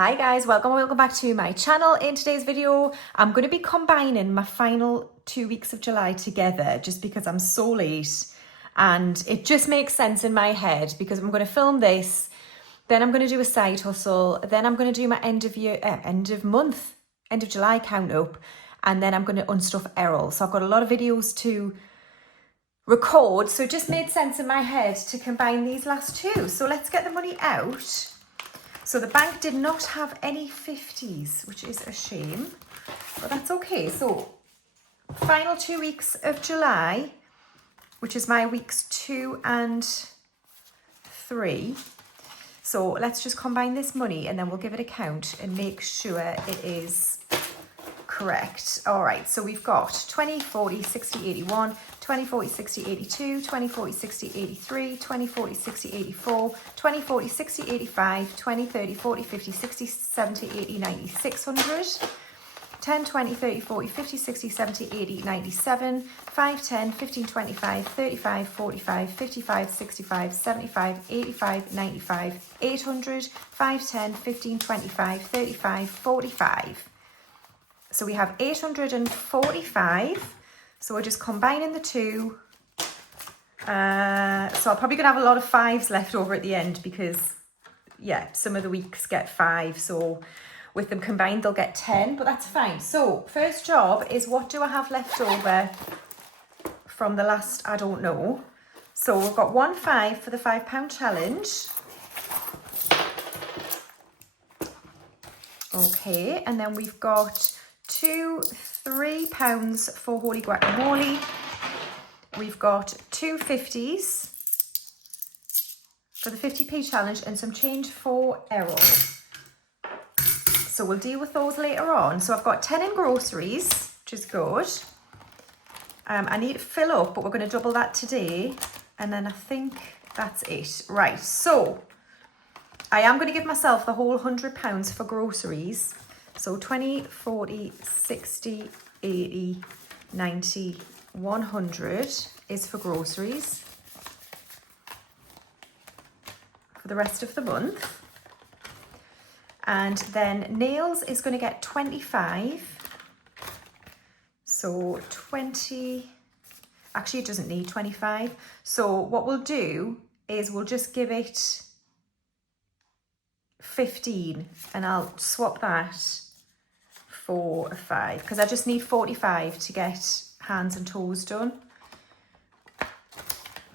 Hi guys, welcome back to my channel. In today's video, I'm going to be combining my final 2 weeks of July together just because I'm so late and it just makes sense in my head because I'm going to film this, then I'm going to do a side hustle, then I'm going to do my end of July count up, and then I'm going to unstuff Errol. So I've got a lot of videos to record, so it just made sense in my head to combine these last two. So let's get the money out. So the bank did not have any 50s, which is a shame, but that's okay. So final 2 weeks of July, which is my weeks 2 and 3. So let's just combine this money and then we'll give it a count and make sure it is correct. All right, so we've got 20, 40, 60, 81, 20, 40, 60, 82, 20, 40, 60, 83, 20, 40, 60, 84, 20, 40, 60, 85, 20, 30, 40, 50, 60, 70, 80, 90, 600, 10, 20, 30, 40, 50, 60, 70, 80, 97, 5, 10, 15, 25, 35, 45, 55, 65, 75, 85, 95, 800, 5, 10, 15, 25, 35, 45. So we have 845. So we're just combining the two. So I'm probably going to have a lot of 5s left over at the end because, yeah, some of the weeks get 5. So with them combined, they'll get 10, but that's fine. So first job is, what do I have left over from the last, I don't know. So we've got 1 5 for the £5 challenge. Okay, and then we've got 2 £3 for Holy Guacamole. We've got 2 50s for the 50p challenge and some change for Errol. So we'll deal with those later on. So I've got 10 in groceries, which is good. I need to fill up, but we're going to double that today. And then I think that's it. Right, so I am going to give myself the whole £100 for groceries. So 20, 40, 60, 80, 90, 100 is for groceries for the rest of the month. And then nails is going to get 25. So 20, actually it doesn't need 25. So what we'll do is we'll just give it 15 and I'll swap that for a 5 because I just need 45 to get hands and toes done.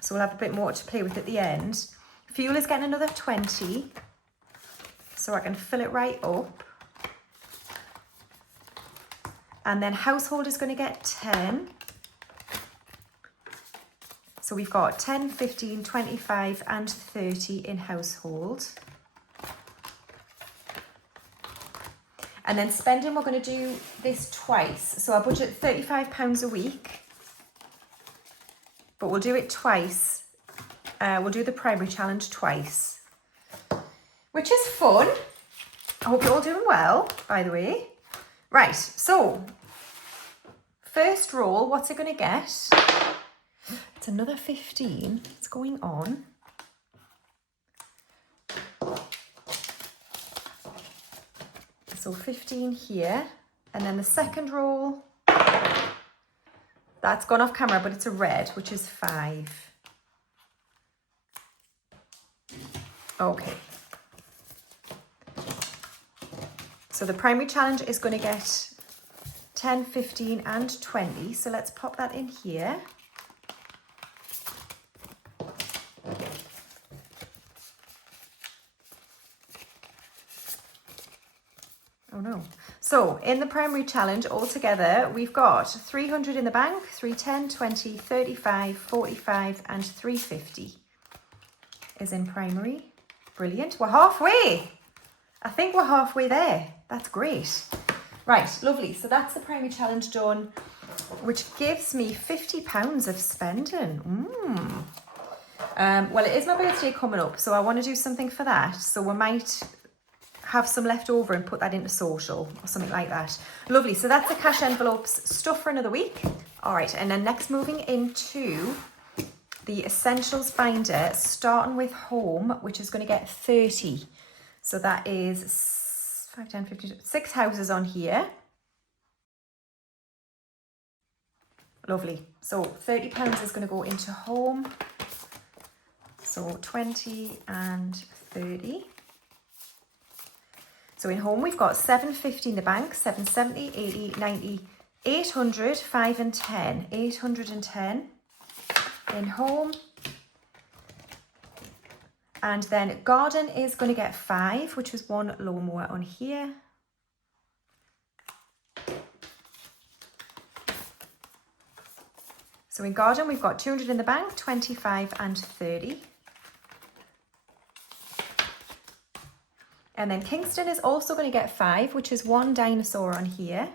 So we'll have a bit more to play with at the end. Fuel is getting another 20, so I can fill it right up. And then household is going to get 10. So we've got 10, 15, 25 and 30 in household. And then spending, we're going to do this twice. So I budget £35 a week, but we'll do it twice. We'll do the primary challenge twice, which is fun. I hope you're all doing well, by the way. Right, so first roll, what's it going to get? It's another 15. What's going on? So 15 here, and then the second roll, that's gone off camera, but it's a red, which is 5. Okay. So the primary challenge is going to get 10, 15 and 20. So let's pop that in here. Oh no. So in the primary challenge altogether, we've got 300 in the bank, 310, 20, 35, 45 and 350 is in primary. Brilliant. We're halfway. I think we're halfway there. That's great. Right, lovely. So that's the primary challenge done, which gives me £50 of spending. Well, it is my birthday coming up, so I want to do something for that. So we might have some left over and put that into social or something like that. Lovely. So that's the cash envelopes stuff for another week. All right, and then next moving into the essentials binder, starting with home, which is going to get 30. So that is 5, 10, 15, 6 houses on here. Lovely. So £30 is going to go into home. So 20 and 30. So in home we've got 750 in the bank, 770, 80, 90, 800, 5 and 10. 810 in home. And then garden is going to get 5, which was 1 lawnmower on here. So in garden, we've got 200 in the bank, 25 and 30. And then Kingston is also going to get 5, which is 1 dinosaur on here.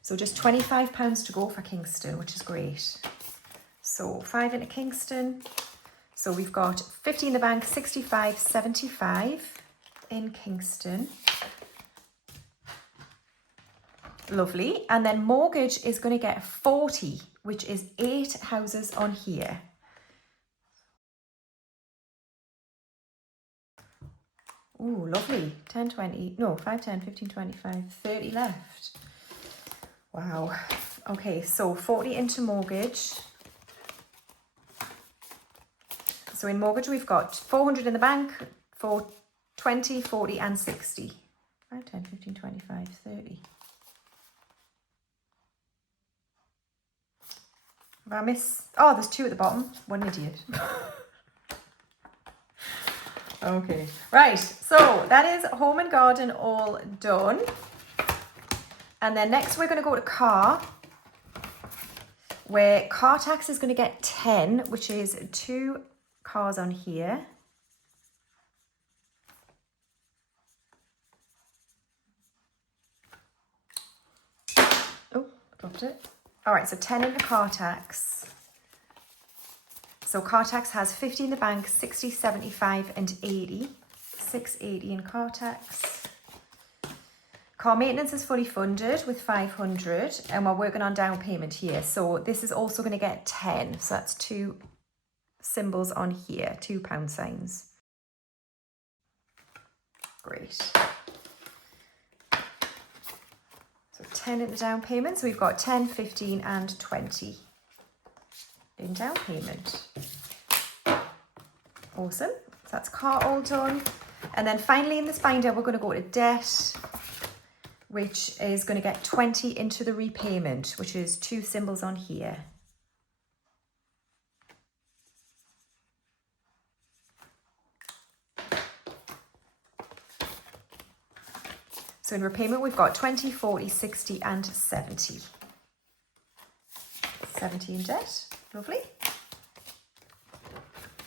So just £25 to go for Kingston, which is great. So 5 into Kingston. So we've got 50 in the bank, 65, 75 in Kingston. Lovely. And then mortgage is going to get 40, which is 8 houses on here. Ooh, lovely. 10, 20, no, 5, 10, 15, 25, 30 left. Wow. Okay, so 40 into mortgage. So in mortgage, we've got 400 in the bank for 20, 40 and 60. 5, 10, 15, 25, 30. Have I missed? Oh, there's 2 at the bottom. What an idiot. Okay. Right. So that is home and garden all done. And then next we're going to go to car, where car tax is going to get 10, which is 2 cars on here. Oh, dropped it. All right, so 10 in the car tax. So car tax has 50 in the bank, 60, 75 and 80. 680 in car tax. Car maintenance is fully funded with 500 and we're working on down payment here. So this is also going to get 10. So that's 2 symbols on here, 2 pound signs. Great. So 10 in the down payment. So we've got 10, 15 and 20 in down payment. Awesome. So that's car all done. And then finally in this binder, we're going to go to debt, which is going to get 20 into the repayment, which is 2 symbols on here. So in repayment, we've got 20, 40, 60 and 70. 70 in debt. Lovely.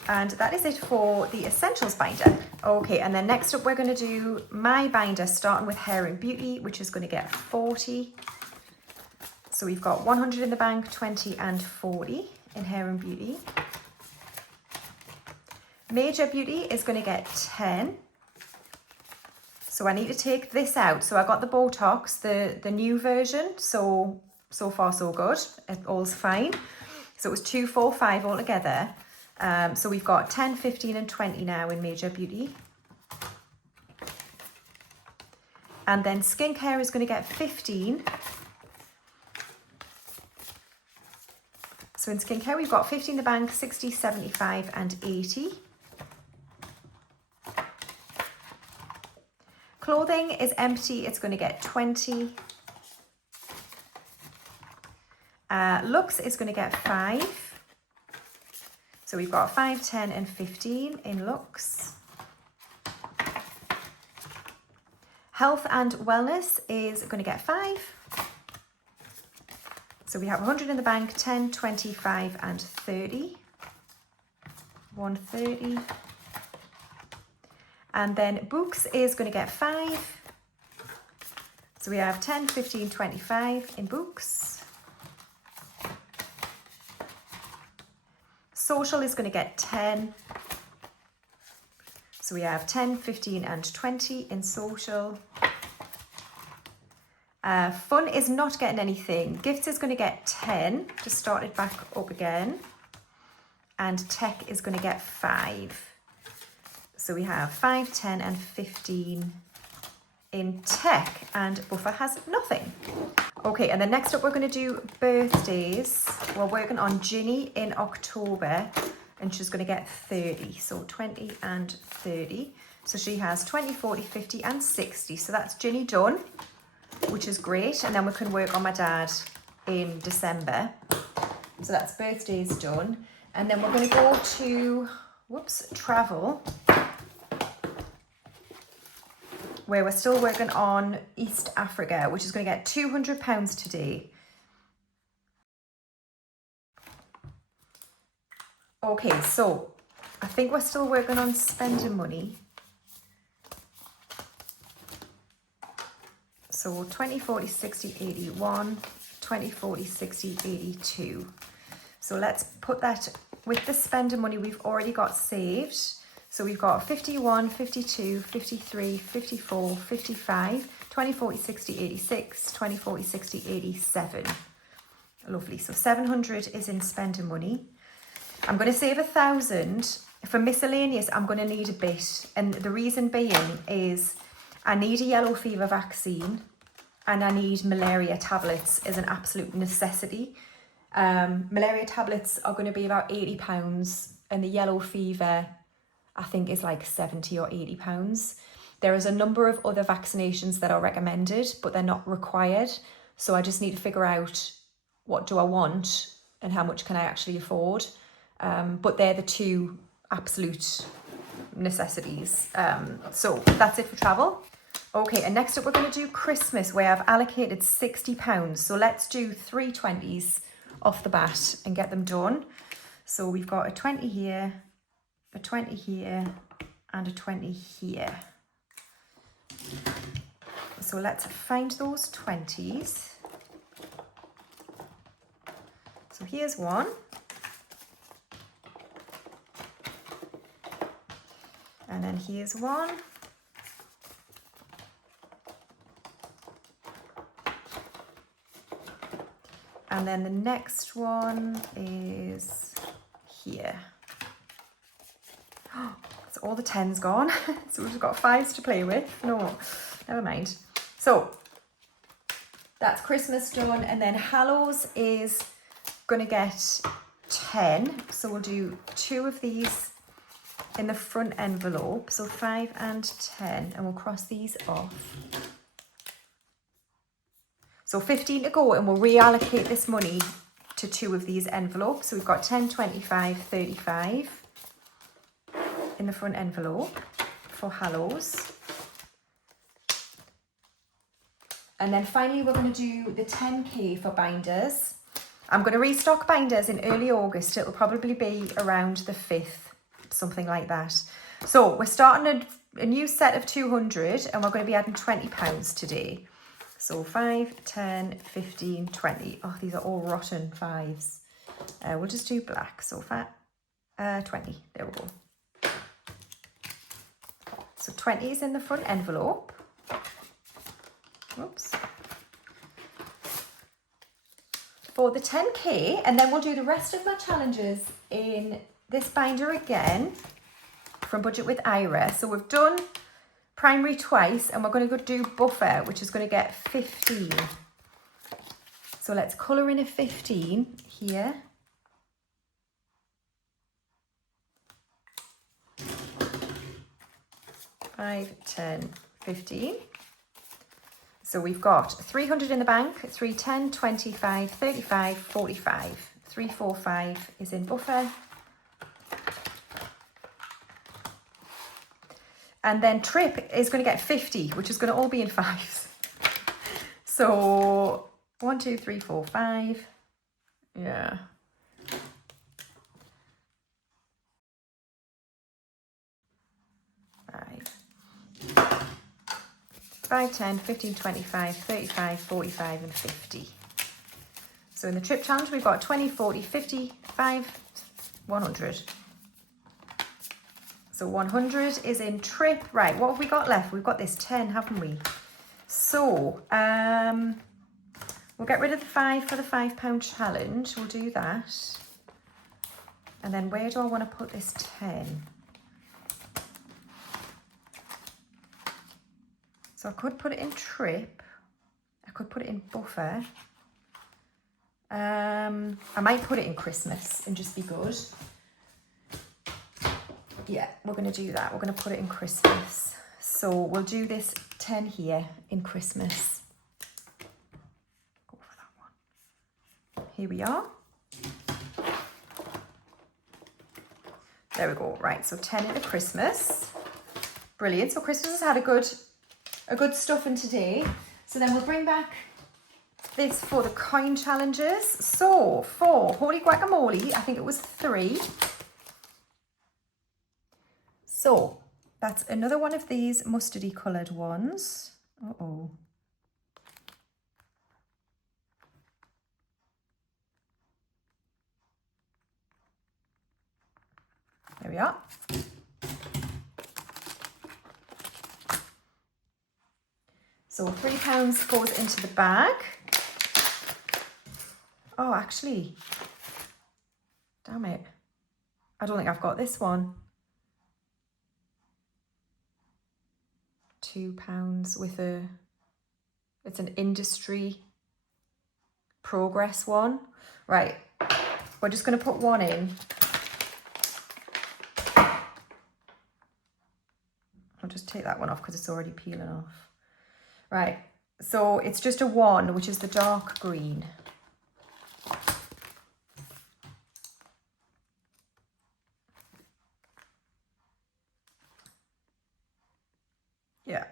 And that is it for the essentials binder. Okay, and then next up we're going to do my binder, starting with hair and beauty, which is going to get 40. So we've got 100 in the bank, 20 and 40 in hair and beauty. Major beauty is going to get 10. So I need to take this out. So I got the Botox, the new version. So far so good. All's fine. So it was 245 altogether. So we've got 10, 15 and 20 now in Major Beauty. And then skincare is going to get 15. So in skincare, we've got 50 in the bank, 60, 75 and 80. Clothing is empty. It's going to get 20. Looks is going to get 5. So we've got 5, 10 and 15 in looks. Health and wellness is going to get 5. So we have 100 in the bank, 10, 25 and 30. 130. And then books is going to get 5. So we have 10, 15, 25 in books. Social is going to get 10. So we have 10, 15 and 20 in social. Fun is not getting anything. Gifts is going to get 10 to start it back up again. And tech is going to get 5. So we have 5, 10 and 15 in tech, and buffer has nothing. Okay, and then next up we're going to do birthdays. We're working on Ginny in October, and she's going to get 30. So 20 and 30. So she has 20, 40, 50 and 60. So that's Ginny done, which is great. And then we can work on my dad in December. So that's birthdays done. And then we're going to go to, travel, where we're still working on East Africa, which is going to get £200 today. Okay, so I think we're still working on spending money. So 20, 40, 60, 81, 20, 40, 60, 82. So let's put that with the spending money we've already got saved. So we've got 51, 52, 53, 54, 55, 20, 40, 60, 86, 20, 40, 60, 87. Lovely. So 700 is in spending money. I'm going to save 1,000. For miscellaneous, I'm going to need a bit. And the reason being is I need a yellow fever vaccine and I need malaria tablets as an absolute necessity. Malaria tablets are going to be about £80 and the yellow fever I think is like £70 or £80. There is a number of other vaccinations that are recommended, but they're not required. So I just need to figure out what do I want and how much can I actually afford. But they're the two absolute necessities. So that's it for travel. Okay, and next up we're going to do Christmas, where I've allocated £60. So let's do 3 20s off the bat and get them done. So we've got a 20 here, a 20 here, and a 20 here. So let's find those 20s. So here's one. And then here's one. And then the next one is here. So all the 10s gone. So we've got 5s to play with. No, never mind. So that's Christmas done. And then Hallows is going to get 10. So we'll do 2 of these in the front envelope. So 5 and 10. And we'll cross these off. So 15 to go, and we'll reallocate this money to 2 of these envelopes. So we've got 10, 25, 35 in the front envelope for Hallows. And then finally, we're going to do the 10k for binders. I'm going to restock binders in early August. It'll probably be around the 5th, something like that. So we're starting a new set of 200, and we're going to be adding £20 today. So 5, 10, 15, 20. Oh, these are all rotten 5s. We'll just do black. So 20. There we go. So 20 is in the front envelope. Oops. For the 10k, and then we'll do the rest of my challenges in this binder again from Budget with Ira. So we've done primary twice, and we're going to go do buffer, which is going to get 15. So let's colour in a 15 here. Five, 10, 15. So we've got 300 in the bank, 3, 10, 25, 35, 45. 3, 4, 5 is in buffer. And then trip is going to get 50, which is going to all be in 5s. So 1, 2, 3, 4, 5. Yeah. 5, 10, 15, 25, 35, 45 and 50. So in the trip challenge, we've got 20, 40, 50, 5, 100. So 100 is in trip. Right, what have we got left? We've got this 10, haven't we? So we'll get rid of the 5 for the £5 challenge. We'll do that. And then where do I want to put this 10? So I could put it in trip. I could put it in buffer. I might put it in Christmas and just be good. Yeah, we're going to do that. We're going to put it in Christmas. So we'll do this 10 here in Christmas. Go for that one. Here we are. There we go. Right, so 10 into Christmas. Brilliant. So Christmas has had a good stuffing today. So then we'll bring back this for the coin challenges. So for Holy Guacamole, I think it was 3. So that's another one of these mustardy coloured ones. Uh-oh. There we are. So £3 goes into the bag. Oh, actually, damn it. I don't think I've got this one. £2 with it's an industry progress one. Right, we're just going to put one in. I'll just take that one off because it's already peeling off. Right, so it's just a 1, which is the dark green. Yeah.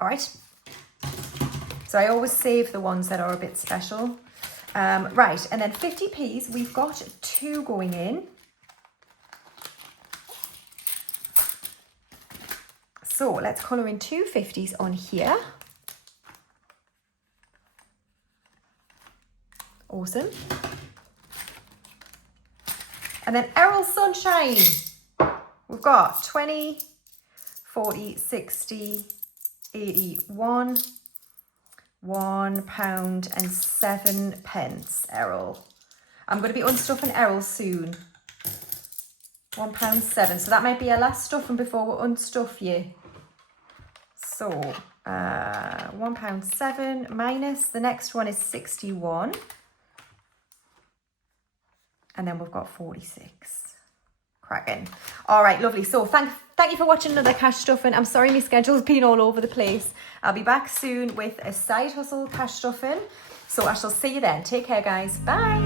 All right. So I always save the ones that are a bit special. Right, and then 50p's, we've got 2 going in. So let's colour in 2 50s on here. Awesome. And then Errol Sunshine. We've got 20, 40, 60, 81, £1.07, Errol. I'm going to be unstuffing Errol soon. £1.07. So that might be our last stuffing before we unstuff you. So £1.07 minus the next one is 61. And then we've got 46. Cracking. All right, lovely. So thank you for watching another cash stuffing. I'm sorry my schedule's been all over the place. I'll be back soon with a side hustle cash stuffing. So I shall see you then. Take care, guys. Bye.